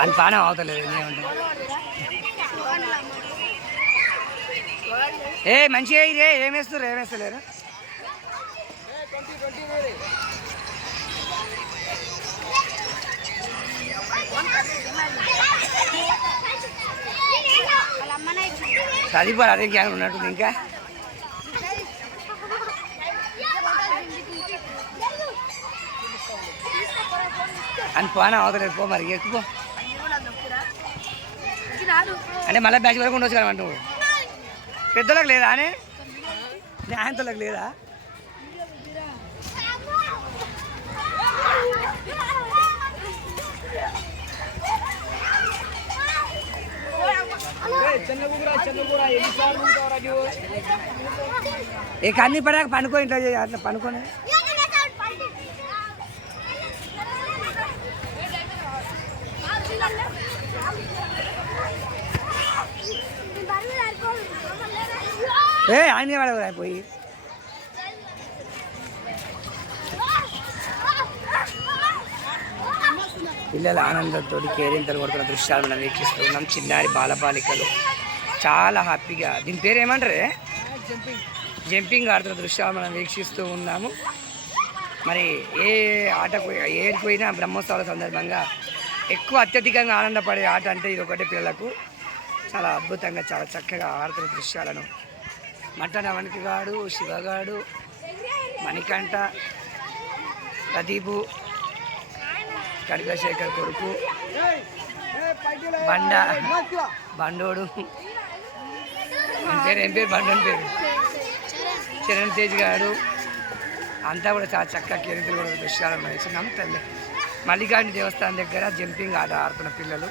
అని పానం అవుతలేదు. ఏ మంచిగా ఇదే ఏమేస్తారు ఏమేస్తలేరు. చదివిపోరు అదే గ్యాంగ్ ఉన్నట్టుంది. ఇంకా అని పోనా అవతలేదు. పో మరి ఎక్కువ అంటే మళ్ళీ బ్యాచ్ వరకు ఉండొచ్చు కదా. నువ్వు పెద్దలకు లేదా అని న్యాయంతలకు లేదా? ఏ కన్నీ పడాక పండుకో ఇంట్లో అట్లా పండుకొని ఏ ఆయన పడవరా పోయి. పిల్లల ఆనందంతో కేరింతలు కొడుతున్న దృశ్యాలు మనం వీక్షిస్తున్నాం. చిన్నారి బాలబాలికలు చాలా హ్యాపీగా, దీని పేరు ఏమంటారే, జంపింగ్ ఆడుతున్న దృశ్యాలు మనం వీక్షిస్తూ ఉన్నాము. మరి ఏ ఆటకు ఏడికి పోయినా బ్రహ్మోత్సవాల సందర్భంగా ఎక్కువ అత్యధికంగా ఆనందపడే ఆట అంటే ఇది ఒకటే. పిల్లలకు చాలా అద్భుతంగా చాలా చక్కగా ఆడుతున్న దృశ్యాలను మటన్ అవనికిగాడు, శివగాడు, మణికంఠ, ప్రదీపు, కనకశేఖర్ కొడుకు, బండోడు ఏం పేరు బండోని పేరు చరణ్ తేజ్ గారు అంతా కూడా చాలా చక్కగా కేరింతలు కూడా దృశ్యాలను వేసినాం. తల్లి మల్లికార్జున దేవస్థానం దగ్గర జంపింగ్ ఆట ఆడుతున్న పిల్లలు